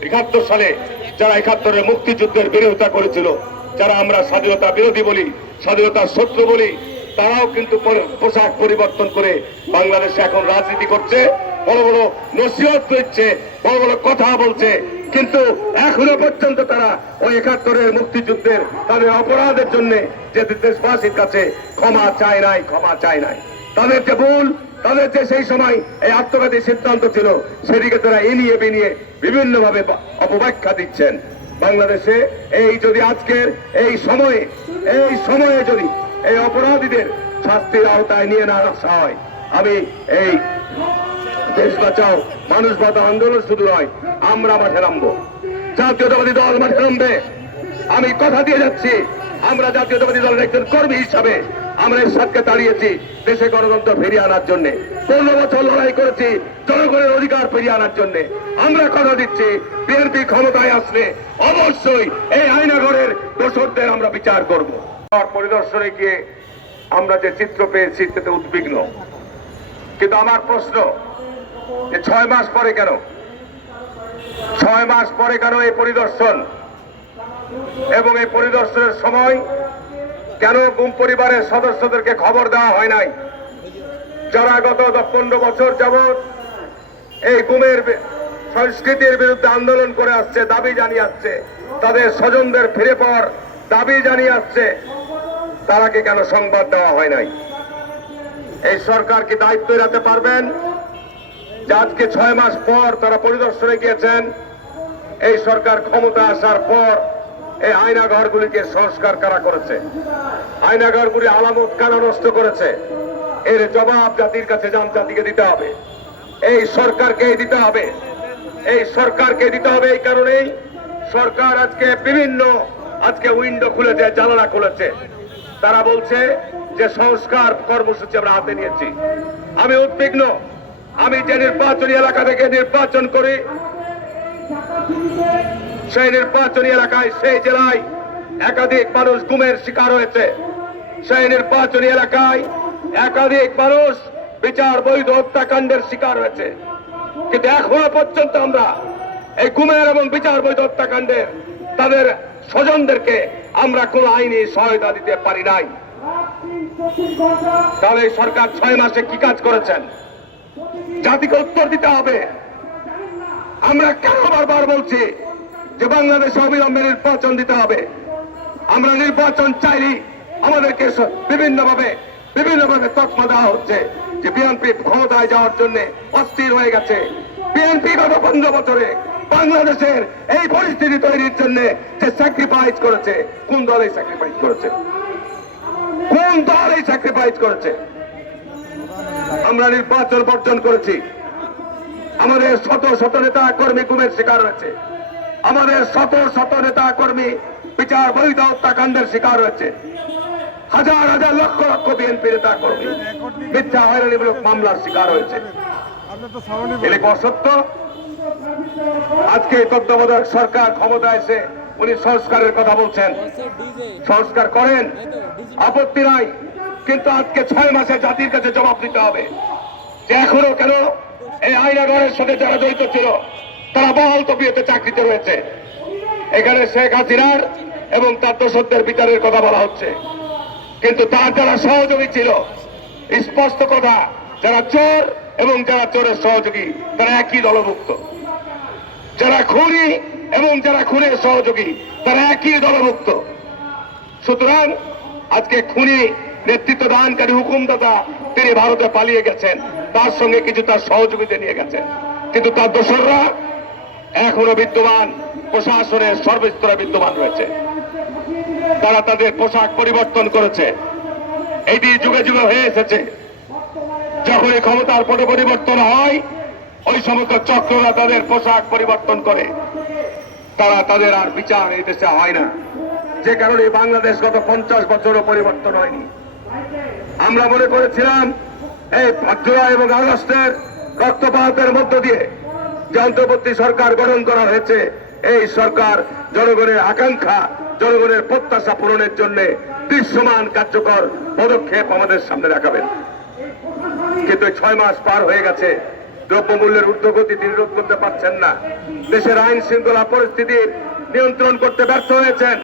71 সালে যারা 71-এর মুক্তিযুদ্ধের বিরোধিতা করেছিল, যারা আমরা স্বাধীনতা বিরোধী বলি, স্বাধীনতার শত্রু বলি, তারাও কিন্তু পোশাক পরিবর্তন করে বাংলাদেশে এখন রাজনীতি করছে, বড় বড় নসিহত করছে, বড় বড় কথা বলছে, কিন্তু এখনো পর্যন্ত তারা ওই 71-এর মুক্তিযুদ্ধের তাদের অপরাধের জন্য যে দেশবাসীর কাছে ক্ষমা চায় নাই। তাদের যে ভুল, তাদের যে সেই সময় এই আত্মঘাতী সিদ্ধান্ত ছিল, সেদিকে তারা এনিয়ে বিনিয়ে বিভিন্ন ভাবে অপব্যাখ্যা দিচ্ছেন। বাংলাদেশে এই যদি আজকের এই সময়ে যদি এই অপরাধীদের শাস্তির আওতায় নিয়ে না আসা হয়, আমি এই দেশ বাঁচাও মানুষ বাঁচাও আন্দোলন শুধু নয়, আমরা মাঠে নামবো, জাতীয়তাবাদী দল মাঠে নামবে। আমি কথা দিয়ে যাচ্ছি, আমরা জাতীয়তাবাদী দলের একজন কর্মী হিসাবে আমরা এরশাদকে তাড়িয়েছি দেশে গণতন্ত্র ফিরিয়ে আনার জন্য, 15 বছর লড়াই করেছি জনগণের অধিকার ফিরিয়ে আনার জন্য। আমরা কথা দিচ্ছি বিএনপি ক্ষমতায় আসলে অবশ্যই এই আয়নাঘরের দোষরদের আমরা বিচার করব। পরিদর্শনে গিয়ে আমরা যে চিত্র পেয়েছি তাতে উদ্বিগ্ন, কিন্তু আমার প্রশ্ন যে 6 মাস পরে কেন এই পরিদর্শন, এবং এই পরিদর্শনের সময় কেন গুম পরিবারের সদস্যদেরকে খবর দেওয়া হয় নাই? যারা গত 15 বছর যাবৎ এই গুমের সংস্কৃতির বিরুদ্ধে আন্দোলন করে আসছে, দাবি জানিয়ে আসছে, তাদের স্বজনদের ফিরে পাওয়ার দাবি জানিয়ে আসছে, তারাকে কেন সংবাদ দেওয়া হয় নাই? এই সরকার কি দায়িত্ব এড়াতে পারবেন যে আজকে 6 মাস পর তারা পরিদর্শনে গিয়েছেন? এই সরকার ক্ষমতা আসার পর এই আয়নাঘরগুলিকে সংস্কার করা করেছে, আয়নাঘরগুলি আলামত কানা নষ্ট করেছে। এর জবাব জাতির কাছে জাতিকে দিতে হবে, এই সরকারকে দিতে হবে, এই কারণেই সরকার আজকে উইন্ডো খুলেছে, জানালা খুলেছে। তারা বলছে যে সংস্কার কর্মসূচি আমরা হাতে নিয়েছি। আমি উদ্বিগ্ন, আমি যে নির্বাচনী এলাকা থেকে নির্বাচন করি, সেই নির্বাচনী এলাকায়, সেই জেলায় একাধিক মানুষ গুমের শিকার হয়েছে, সেই নির্বাচনী এলাকায় একাধিক মানুষ বিচার বৈধ হত্যাকাণ্ডের শিকার হয়েছে, কিন্তু এখনো পর্যন্ত আমরা এই গুমের এবং বিচার বৈধ হত্যাকাণ্ডের তাদের স্বজনদেরকে আমরা কোনো আইনি সহায়তা দিতে পারি নাই। তাহলে সরকার 6 মাসে কি কাজ করেছেন? জাতিকে উত্তর দিতে হবে। আমরা কেন বারবার বলছি যে বাংলাদেশে অবিলম্বে নির্বাচন দিতে হবে? আমরা নির্বাচন চাইনি, আমাদেরকে বিভিন্নভাবে তকমা দেওয়া হচ্ছে যে বিএনপি ক্ষমতায় যাওয়ার জন্য অস্থির হয়ে গেছে। বিএনপি গত 15 বছরে বাংলাদেশের এই পরিস্থিতি তৈরির জন্য যে স্যাক্রিফাইস করেছে, কোন দল এই স্যাক্রিফাইস করেছে? আমরা নির্বাচন বর্জন করেছি, আমাদের শত নেতা কর্মী গুমের শিকার হয়েছে, আমাদের শত নেতা কর্মী বিচার বৈধ হত্যাকাণ্ডের শিকার হয়েছে, হাজার লক্ষ বিএনপি নেতা কর্মী মিথ্যা হয়রানিমূলক মামলার শিকার হয়েছে। অসত্য। আজকে তত্ত্বাবধায়ক সরকার ক্ষমতা এসে উনি সংস্কারের কথা বলছেন, সংস্কার করেন, আপত্তি নাই, কিন্তু আজকে 6 মাসে জাতির কাছে জবাব দিতে হবে যে এখনো কেন এই আয়নাঘরের সাথে যারা জড়িত ছিল তারা বহাল তবিয়তে চাকরিতে রয়েছে। এখানে শেখ হাসিনার এবং তার দোষরদের বিচারের কথা বলা হচ্ছে, কিন্তু তার যারা সহযোগী ছিল, স্পষ্ট কথা, যারা চোর এবং যারা চোরের সহযোগী তারা একই দলভুক্ত, যারা খুনি এবং যারা খুনের সহযোগী তারা একই দলভুক্ত। সুতরাং আজকে খুনি নেতৃত্ব দানকারী হুকুমদাতা তিনি ভারতে পালিয়ে গেছেন, তার সঙ্গে কিছু তার সহযোগীদের নিয়ে গেছেন, কিন্তু তার দোসররা এখনো বিদ্যমান, প্রশাসনের সর্বস্তরে বিদ্যমান রয়েছে। তারা তাদের পোশাক পরিবর্তন করেছে, এটি যুগে যুগে হয়ে এসেছে। যখন এই ক্ষমতার পটে পরিবর্তন হয়, ওই সমস্ত চক্ররা তাদের পোশাক পরিবর্তন করে, তাদের আর বিচার এই দেশে হয় না। যে কারণে বাংলাদেশ গত 50 বছরও পরিবর্তন হয়নি। আমরা মনে করেছিলাম এই জুলাই এবং আগস্টের রক্তপাতের মধ্য দিয়ে যে অন্তর্বর্তী সরকার গঠন করা হয়েছে, এই সরকার জনগণের আকাঙ্ক্ষা, জনগণের প্রত্যাশা পূরণের জন্য দৃশ্যমান কার্যকর পদক্ষেপ আমাদের সামনে রাখাবেন। কিন্তু 6 মাস পার হয়ে গেছে, দ্রব্যমূল্যের ঊর্ধ্বগতি তিনি রোধ করতে পারছেন না, দেশের আইন শৃঙ্খলা পরিস্থিতি নিয়ন্ত্রণ করতে ব্যর্থ হয়েছেন।